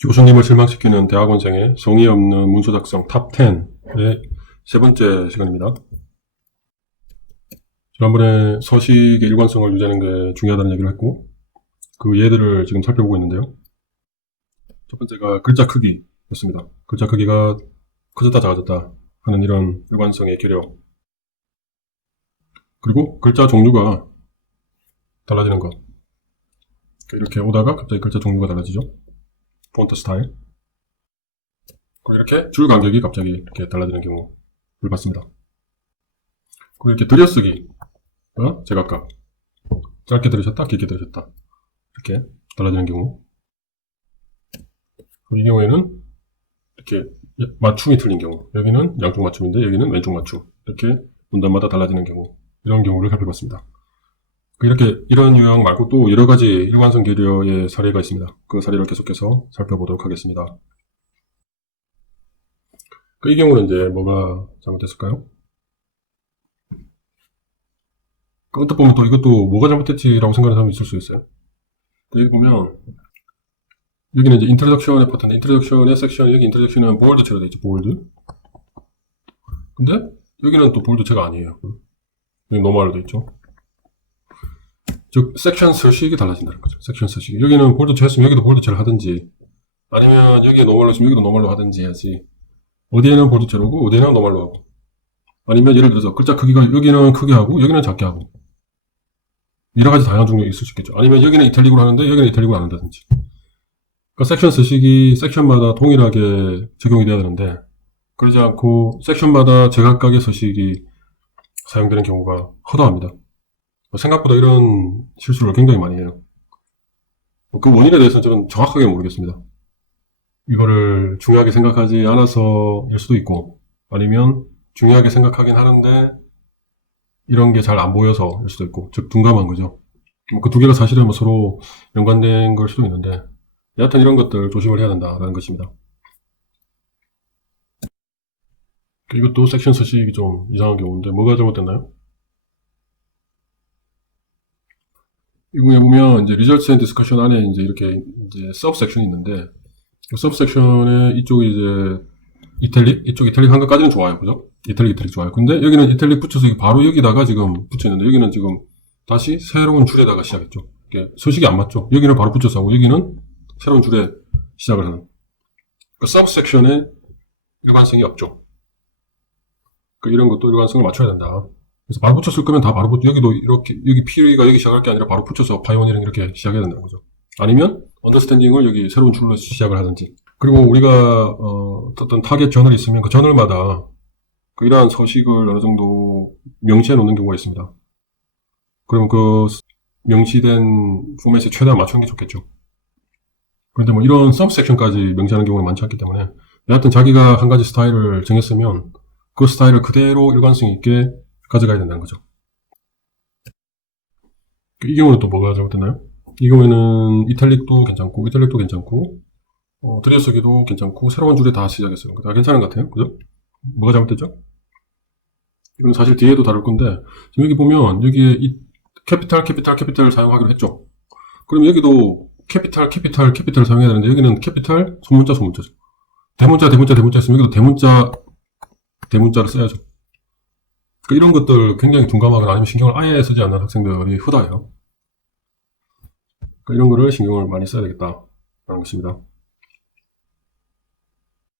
교수님을 실망시키는 대학원생의 성의 없는 문서 작성 탑 10의 세 번째 시간입니다. 지난번에 서식의 일관성을 유지하는 게 중요하다는 얘기를 했고, 그 예들을 지금 살펴보고 있는데요. 첫 번째가 글자 크기였습니다. 글자 크기가 커졌다 작아졌다 하는 이런 일관성의 결여. 그리고 글자 종류가 달라지는 것. 이렇게 오다가 갑자기 글자 종류가 달라지죠. 폰트 스타일. 이렇게 줄 간격이 갑자기 이렇게 달라지는 경우 를 봤습니다. 그리고 이렇게 들여쓰기가 제각각 짧게 들으셨다, 길게 들으셨다 이렇게 달라지는 경우. 이 경우에는 이렇게 맞춤이 틀린 경우. 여기는 양쪽 맞춤인데 여기는 왼쪽 맞춤. 이렇게 문단마다 달라지는 경우. 이런 경우를 살펴봤습니다. 그 이렇게 이런 유형 말고 또 여러 가지 일관성 계류의 사례가 있습니다. 그 사례를 계속해서 살펴보도록 하겠습니다. 그이 경우는 이제 뭐가 잘못됐을까요? 그 언뜻 보면 또 이것도 뭐가 잘못됐지라고 생각하는 사람이 있을 수 있어요. 여기 보면 여기는 이제 인트로덕션의 파트인데 인트로덕션의 섹션 여기 인트로덕션은 볼드체로 되어 있죠. 볼드. 근데 여기는 또 볼드체가 아니에요. 여기 노멀로 되어 있죠. 즉 섹션 서식이 달라진다는 거죠. 섹션 서식이 여기는 볼드체 했으면 여기도 볼드체를 하든지 아니면 여기에 노멀로 했으면 여기도 노멀로 하든지 해야지 어디에는 볼드체로고 어디에는 노멀로 하고 아니면 예를 들어서 글자 크기가 여기는 크게 하고 여기는 작게 하고 여러 가지 다양한 종류가 있을 수 있겠죠. 아니면 여기는 이탈릭으로 하는데 여기는 이탈릭으로 안 한다든지 그러니까 섹션 서식이 섹션마다 동일하게 적용이 돼야 되는데 그러지 않고 섹션마다 제각각의 서식이 사용되는 경우가 허다합니다. 생각보다 이런 실수를 굉장히 많이 해요. 그 원인에 대해서는 저는 정확하게 모르겠습니다. 이거를 중요하게 생각하지 않아서일 수도 있고, 아니면 중요하게 생각하긴 하는데, 이런 게 잘 안 보여서일 수도 있고, 즉, 둔감한 거죠. 그 두 개가 사실은 뭐 서로 연관된 걸 수도 있는데, 여하튼 이런 것들 조심을 해야 된다라는 것입니다. 이것도 섹션 서식이 좀 이상한 경우인데, 뭐가 잘못됐나요? 이 부분에 보면 이제 리절트 앤 디스커션 안에 이제 이렇게 이제 서브 섹션이 있는데 서브 섹션에 이쪽이 이제 이탈릭 이쪽 이탈릭 한 것까지는 좋아요, 그죠? 이탈릭 이탈릭 좋아요. 근데 여기는 이탈릭 붙여서 바로 여기다가 지금 붙여 있는데 여기는 지금 다시 새로운 줄에다가 시작했죠. 서식이 안 맞죠? 여기는 바로 붙여서 하고 여기는 새로운 줄에 시작을 하는. 그 서브 섹션에 일관성이 없죠. 그 이런 것도 일관성을 맞춰야 된다. 그래서 바로 붙였을 거면 다 바로 붙, 여기도 이렇게, 여기 P가 여기 시작할 게 아니라 바로 붙여서 파이오니링 이렇게 시작해야 된다는 거죠. 아니면, 언더스탠딩을 여기 새로운 줄로 시작을 하든지. 그리고 우리가, 어, 어떤 타겟 저널이 있으면 그 저널마다 그 이러한 서식을 어느 정도 명시해 놓는 경우가 있습니다. 그럼 그 명시된 포맷에 최대한 맞추는 게 좋겠죠. 그런데 뭐 이런 서브 섹션까지 명시하는 경우는 많지 않기 때문에 여하튼 자기가 한 가지 스타일을 정했으면 그 스타일을 그대로 일관성 있게 가져가야 된다는 거죠. 이 경우는 또 뭐가 잘못됐나요? 이 경우에는 이탈릭도 괜찮고, 이탈릭도 괜찮고, 어, 들여쓰기도 괜찮고, 새로운 줄에 다 시작했어요. 다 괜찮은 것 같아요. 그죠? 뭐가 잘못됐죠? 이건 사실 뒤에도 다룰 건데, 지금 여기 보면, 여기에 이 캐피탈, 캐피탈, 캐피탈을 사용하기로 했죠. 그럼 여기도 캐피탈, 캐피탈, 캐피탈을 사용해야 되는데, 여기는 캐피탈, 소문자, 소문자죠. 대문자, 대문자, 대문자 했으면 여기도 대문자, 대문자를 써야죠. 그 이런 것들 굉장히 둔감하거나 아니면 신경을 아예 쓰지 않는 학생들이 후다예요. 그 이런 거를 신경을 많이 써야 되겠다라는 것입니다.